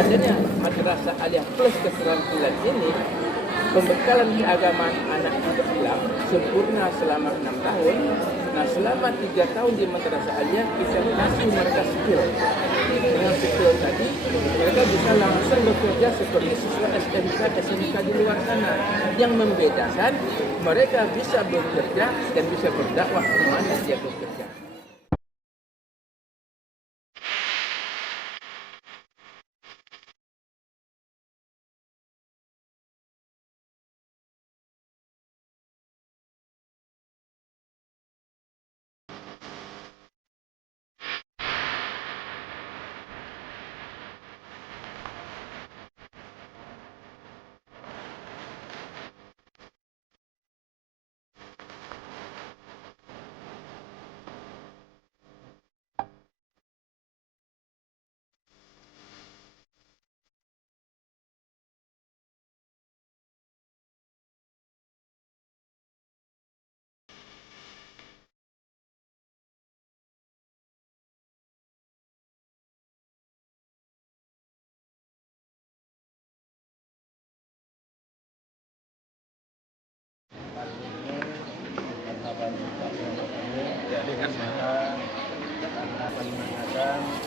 adanya madrasah aliyah plus keterampilan ini, pembekalan keagamaan anak untuk Islam sempurna selama 6 tahun. Nah, selama 3 tahun di madrasah aliyah kita kasih mereka skill. Dengan skill tadi mereka bisa langsung bekerja seperti siswa SMK di luar sana. Yang membedakan mereka bisa bekerja dan bisa berdakwah di mana dia bekerja.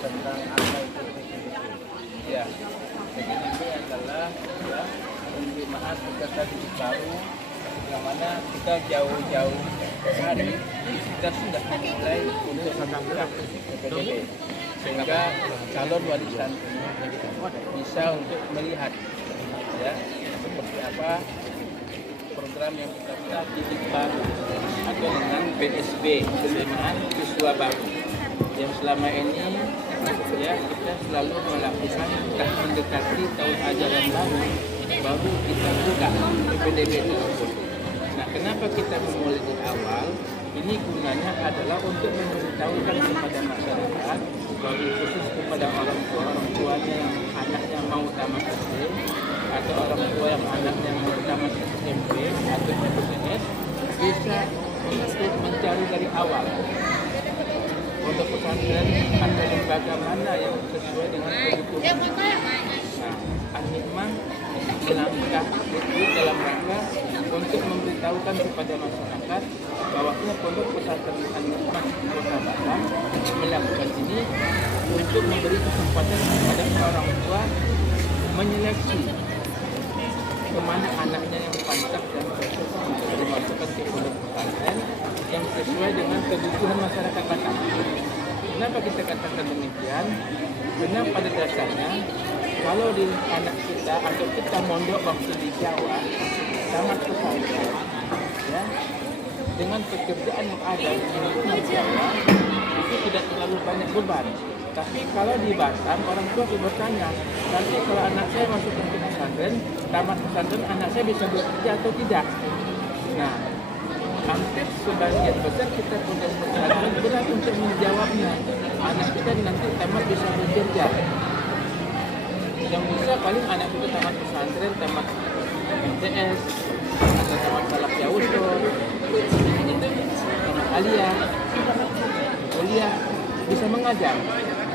Tentang apa itu PPDB. Ya, PPDB adalah penerimaan peserta didik baru, yang mana kita jauh-jauh hari kita sudah memulai untuk menangkap PPDB, sehingga calon wali santri bisa untuk melihat ya seperti apa program yang kita buat didik baru atau dengan PSB, penerimaan siswa baru, yang selama ini ya kita selalu melakukan mendekati tahun ajaran baru kita buka PPDB tersebut. Nah, kenapa kita memulai di awal? Ini gunanya adalah untuk memberitahukan kepada masyarakat, bagi khusus kepada orang tuanya yang anaknya mau tamat SD atau orang tua yang anaknya mau tamat SMP atau SMK, bisa untuk mencari dari awal untuk pesantren atau lembaga mana yang sesuai dengan kebutuhan. Nah, Al-Hikmah melangkah itu dalam rangka untuk memberitahukan kepada masyarakat bahwa pondok pesantren Al-Hikmah Kota Batam melakukan ini untuk memberi kesempatan kepada orang tua menyeleksi kemana anaknya yang pantas dan cocok untuk dimasukkan ke pondok pesantren yang sesuai dengan kebutuhan masyarakat Batam. Kenapa kita katakan demikian? Karena pada dasarnya kalau di anak kita atau kita mondok waktu di Jawa tamat pesantren, ya, dengan pekerjaan yang ada di lingkungan Jawa itu tidak terlalu banyak beban. Tapi kalau di Batam orang tua bertanya, nanti kalau anak saya masuk ke pesantren, tamat pesantren, anak saya bisa bekerja atau tidak? Nah, hampir sebagian besar kita punya pesantren berat untuk menjawabnya. Anak kita nanti tamat bisa bekerja. Yang bisa paling anak kita tamat pesantren, tamat MTS, atau tamat Salafiyah Usul, tamat aliyah, kuliah, bisa mengajar.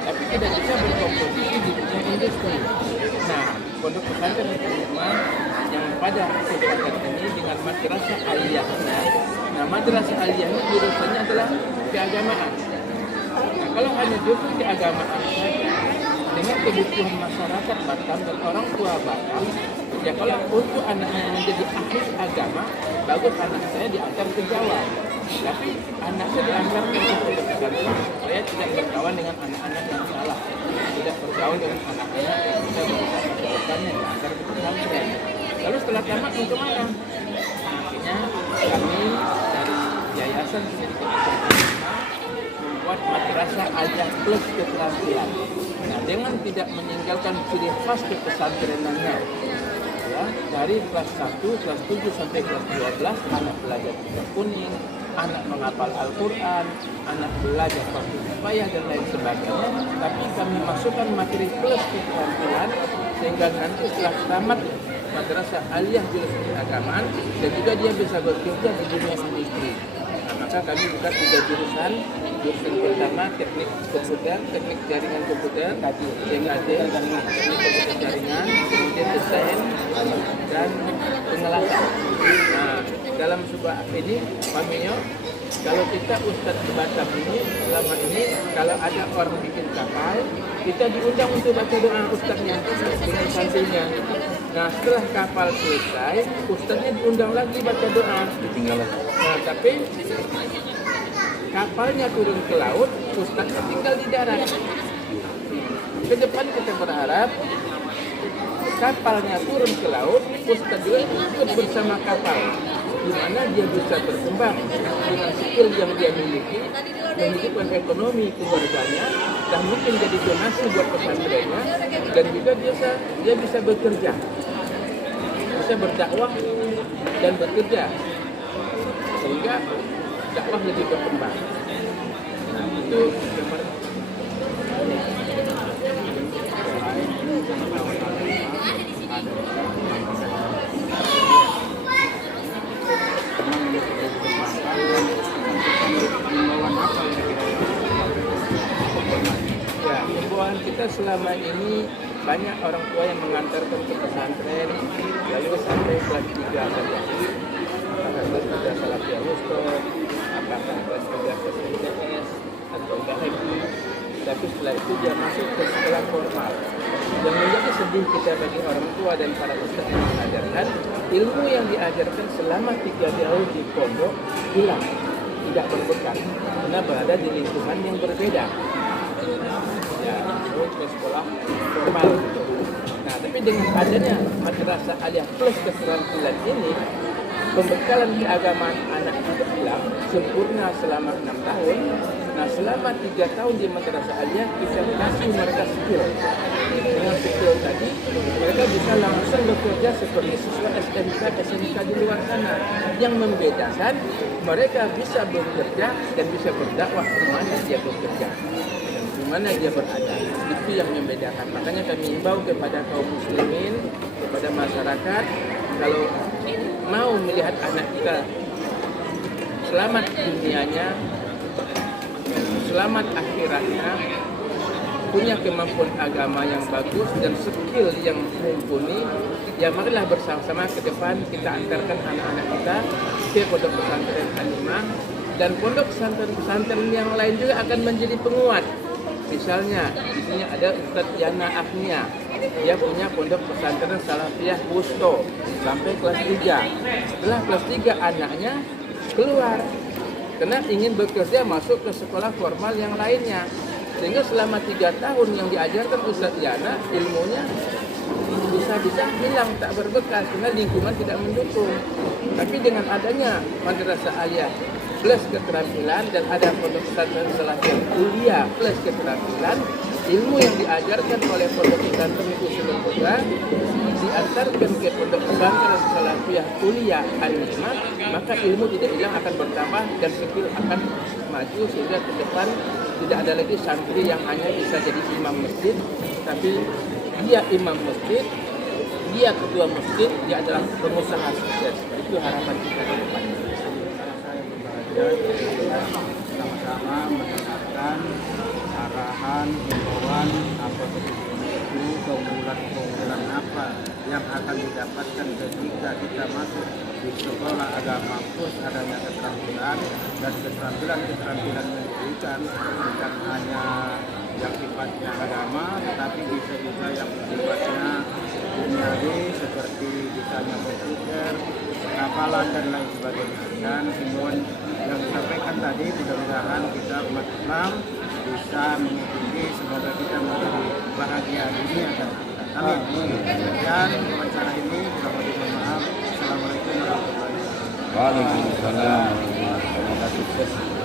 Tapi tidak bisa berkompetisi di dunia industri. Nah, pondok pesantren Al-Hikmah yang pada kesempatan ini dengan madrasah aliyahnya. Nah, madrasah aliyah ini jurusannya adalah keagamaan. Nah, kalau hanya jurusan keagamaan saja dengan kebutuhan masyarakat Batam dan orang tua Batam, ya kalau untuk anaknya yang menjadi ahli agama, bagus anak saya diantar ke Jawa. Tapi anaknya diantar ke pesantren supaya tidak berkawan dengan anak-anak yang salah, tidak bergaul dengan anak-anak yang tidak bisa melakukannya, diantar ke pesantren. Lalu setelah tamat mau kemana? Akhirnya kami dari Yayasan Pendidikan Islam membuat madrasah aliyah plus keterampilan. Nah, dengan tidak meninggalkan ciri khas kepesantrenannya, ya, dari kelas 1, kelas 7 sampai kelas 12 anak belajar kitab kuning, anak menghafal Al-Quran, anak belajar fardu kifayah dan lain sebagainya. Tapi kami masukkan materi plus keterampilan sehingga nanti setelah tamat madrasah aliyah jurusan keagamaan dan juga dia bisa bekerja di dunia industri. Nah, maka kami buka 3 jurusan. Jurusan pertama teknik komputer, teknik jaringan komputer, TKJ, teknik komputer jaringan, kemudian desain dan pengelasan. Nah, dalam sebuah ini Paminyo, kalau kita Ustadz di Batam ini selama ini kalau ada orang bikin kapal, kita diundang untuk baca doa Ustadznya dengan santrinya. Nah, setelah kapal selesai, Ustadznya diundang lagi baca doa. Nah, tapi kapalnya turun ke laut, Ustadznya tinggal di darat. Ke depan kita berharap kapalnya turun ke laut, Ustadz juga ikut bersama kapal, di mana dia bisa berkembang dengan skill yang dia miliki, menghidupkan ekonomi keluarganya, dan mungkin jadi donasi buat pesantrennya, dan juga dia bisa bekerja, bisa berdakwah dan bekerja, sehingga dakwah lebih berkembang. Nah, itu yang pertama. Ya, himbauan kita selama ini banyak orang tua yang mengantarkan ke pesantren, lalu sampai kelas 3 tadi, apakah kelas 3 Salafiyah Wusta, apakah kelas 3 SMTS atau HMI, tapi setelah itu dia masuk ke sekolah formal. Yang menjadi sedih kita bagi orang tua dan para ustadz yang mengajarkan, ilmu yang diajarkan selama 3 tahun di pondok hilang, tidak berbekas, karena berada di lingkungan yang berbeda. Ya, ke sekolah formal gitu. Nah, tapi dengan adanya madrasah aliyah plus keterampilan ini, pembekalan keagamaan anak itu hilang sempurna selama 6 tahun. Nah, selama 3 tahun di madrasah aliyah kita kasih mereka skill. Dengan skill tadi, mereka bisa langsung bekerja seperti siswa SMK, SMK di luar sana. Yang membedakan, mereka bisa bekerja dan bisa berdakwah di mana dia bekerja, di mana dia berada. Itu yang membedakan. Makanya kami himbau kepada kaum muslimin, kepada masyarakat, kalau mau melihat anak kita selamat dunianya, selamat akhiratnya, punya kemampuan agama yang bagus dan skill yang mumpuni, ya marilah bersama-sama ke depan kita antarkan anak-anak kita ke pondok pesantren Hanimah, dan pondok pesantren yang lain juga akan menjadi penguat. Misalnya di sini ada Ustadz Yana Agnia, dia punya pondok pesantren Salafiyah Wusta sampai kelas 3. Setelah kelas 3 anaknya keluar karena ingin bekerja masuk ke sekolah formal yang lainnya, sehingga selama 3 tahun yang diajarkan Ustadz Yana, ilmunya bisa-bisa hilang, tak berbekas karena lingkungan tidak mendukung. Tapi dengan adanya madrasah aliyah plus keterampilan dan ada pondok pesantren Salafiyah kuliah plus keterampilan, ilmu yang diajarkan oleh pondok pesantren itu seluruhnya diantarkan ke pondok pesantren Salafiyah kuliah Hanimah, maka ilmu tidak hilang, akan bertambah dan skill akan maju, sehingga ke depan tidak ada lagi santri yang hanya bisa jadi imam masjid, tapi dia imam masjid, dia ketua masjid, dia adalah pengusaha sukses. Itu harapan kita ke depan. Sama-sama mendengarkan arahan, himbauan apa itu, keunggulan apa yang akan didapatkan ketika kita masuk di sekolah agama plus adanya keterampilan, dan keterampilan yang diberikan bukan hanya yang sifatnya agama, tetapi bisa yang sifatnya duniawi seperti misalnya komputer, kapalan dan lain sebagainya. Dan himbauan yang disampaikan tadi, mudah-mudahan kita umat Islam bisa mengikuti, semoga kita menjadi bahagia dunia dan akhirat. Amin. Dan wawancara ini kurang lebih mohon maaf. Assalamualaikum warahmatullahi wabarakatuh. Waalaikumsalam. Semoga sukses.